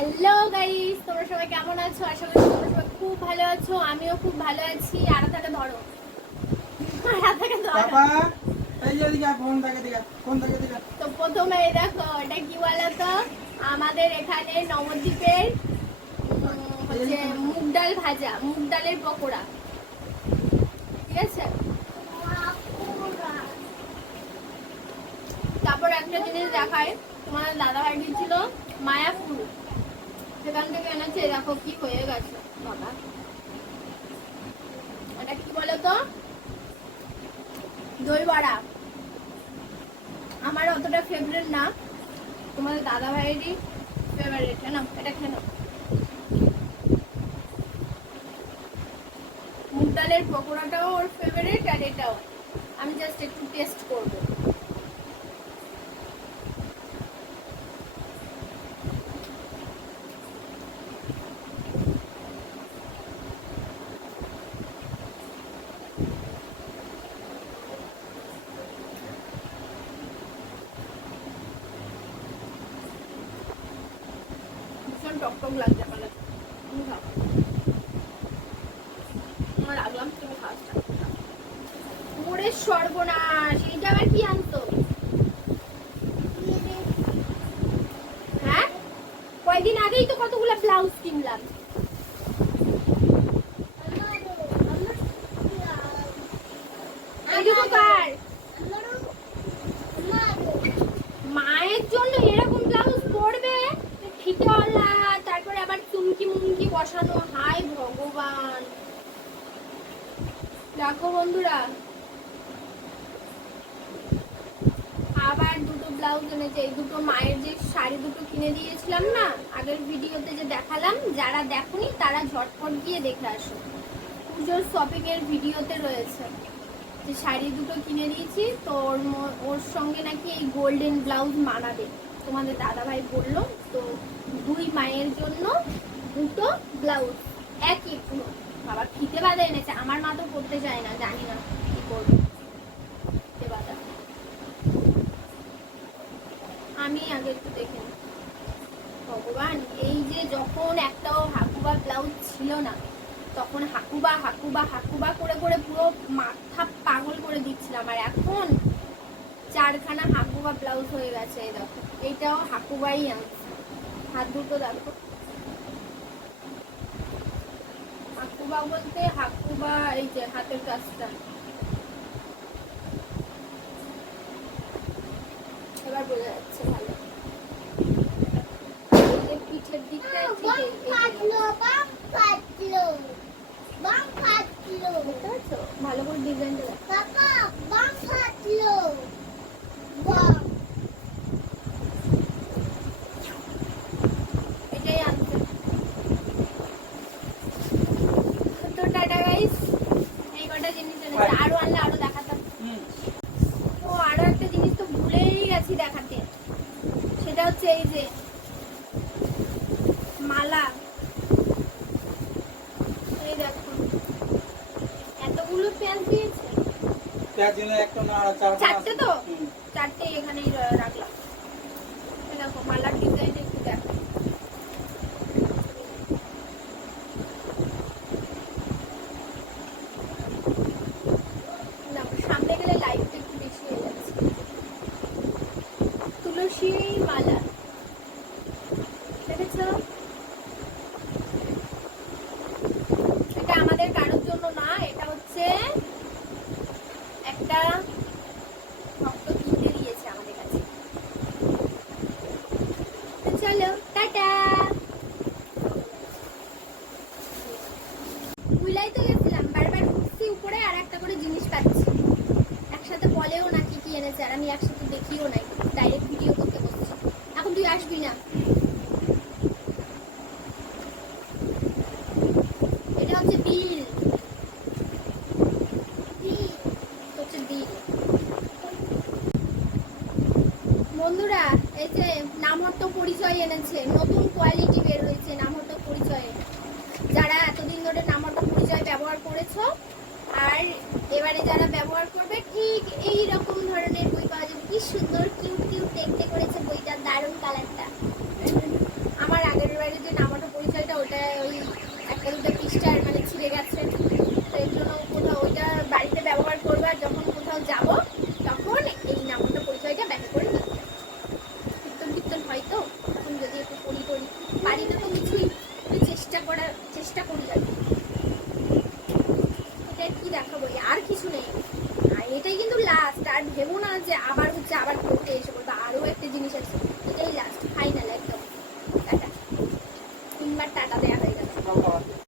Hello guys তোমরা সবাই কেমন আছো? আশা করি তোমরা সবাই খুব ভালো আছো। আমিও খুব ভালো আছি। ধরো। আরাধাকে ধরো। বাবা এই যে দিকে ফোন থাকে দিকে ফোন থাকে দিকে তো প্রথমে দেখো এটা কি বলতো? আমাদের এখানে নবদ্বীপের হচ্ছে মুগ ডাল ভাজা মুগ ডালের পকোড়া। ঠিক আছে? তারপর একটা জিনিস দেখায়। তোমার দাদা ভাই দিয়েছিল মায়াপুর। সেখান থেকে এনেছে, দেখো কি হয়ে গেছে। বাবা। এটা কি বলো তো দই বড়া। আমার অতটা ফেভারিট না। তোমাদের দাদা ভাইয়েরই ফেভারিট না এটা খেয়ে মুগ ডালের পকোড়াটাও ওর ফেভারিট আর এটাও। আমি জাস্ট একটু টেস্ট করব। ভীষণ লাগছে আমার কাছে। খাও। ওরে সর্বনাশ, এইটা আবার কি আনতো হ্যাঁ? কয়দিন আগেই তো কতগুলো ব্লাউজ কিনলাম। মায়ের জন্য এরকম ব্লাউজ পরবে? তারপরে আবার চুমকি বসানো? হাই ভগবান। দেখো বন্ধুরা, আবার দুটো ব্লাউজ এনেছে। এই দুটো মায়ের যে শাড়ি দুটো কিনে দিয়েছিলাম না, আগের ভিডিওতে যে দেখালাম, যারা দেখোনি তারা ঝটপট গিয়ে দেখে আসো। পুজোর শপিং এর ভিডিওতে রয়েছে যে শাড়ি দুটো কিনে দিয়েছি। তো ওর ওর সঙ্গে নাকি এই গোল্ডেন ব্লাউজ মানাবে। তোমাদের দাদা ভাই বলল, তো দুই মায়ের জন্য দুটো ব্লাউজ একই বাবা, ফিতে বাঁধা এনেছে। আমার মা তো পড়তে চায় না, জানি না কি করবে। আমি আগে একটু দেখে ভগবান, এই যে যখন একটাও হাকুবা ব্লাউজ ছিল না, তখন হাকুবা হাকুবা হাকুবা করে করে পুরো মাথা পাগল করে দিচ্ছিলাম। আর এখন চারখানা হাকুবা ব্লাউজ হয়ে গেছে দেখো। এইটাও হাকুবাই আনছে। হাত দুটো দেখো। হাকুবা বলতে হাকুবা এই যে হাতের কাজটা। এবার বোঝা যাচ্ছে ভালো। পিঠের দিকটা? ভালো করে ডিজাইনটা দেখো এটাই আনছে তো টাটা গাইস এই কটা জিনিস এনেছে আরও আনলে আরও দেখাতাম হুম ও আরও একটা জিনিস তো ভুলেই গেছি দেখাতে সেটা হচ্ছে এই যে মালা। এই দেখো। এতগুলো পেঁয়াজ দিয়েছে? পেঁয়াজ দিলে একটা না চারটে তো? চারটে এখানেই রাখলাম। দেখো মালার ডিজাইন একটু দেখো না, সামনে গেলে লাইটটা একটু বেশি হয়ে যাচ্ছে তুলসী মালা দেখেছ এটা আমাদের কারোর জন্য না এটা হচ্ছে একটা ভক্ত কিনতে দিয়েছে আমাদের কাছে তো চলো টাটা বুইলাই তো গেছিলাম বারবার উঠছি উপরে আর একটা করে জিনিস পাচ্ছি একসাথে বলেও না কি কি এনেছে আর আমি একসাথে দেখিও নাই ডাইরেক্ট ভিডিও করতে বসছি এখন তুই আসবি না এটা হচ্ছে বিল হচ্ছে বিল বন্ধুরা, এই যে নামহট্ট পরিচয় এনেছে, নতুন কোয়ালিটি বের হয়েছে নামহট্ট পরিচয়ে। যারা এতদিন ধরে নামহট্ট পরিচয় ব্যবহার করেছ, আর এবারে যারা ব্যবহার করবে, ঠিক এই রকম ধরনের বই পাওয়া যাবে। কি সুন্দর কিউট কিউট দেখতে করেছে বইটার দারুণ কালারটা এটাই কিন্তু লাস্ট আর ভেবো না যে আবার হচ্ছে আবার পড়তে এসে করব আরও একটা জিনিস আছে, এটাই লাস্ট ফাইনাল একদম, টাটা। তিনবার টাটা দেওয়া হয়ে গেছে।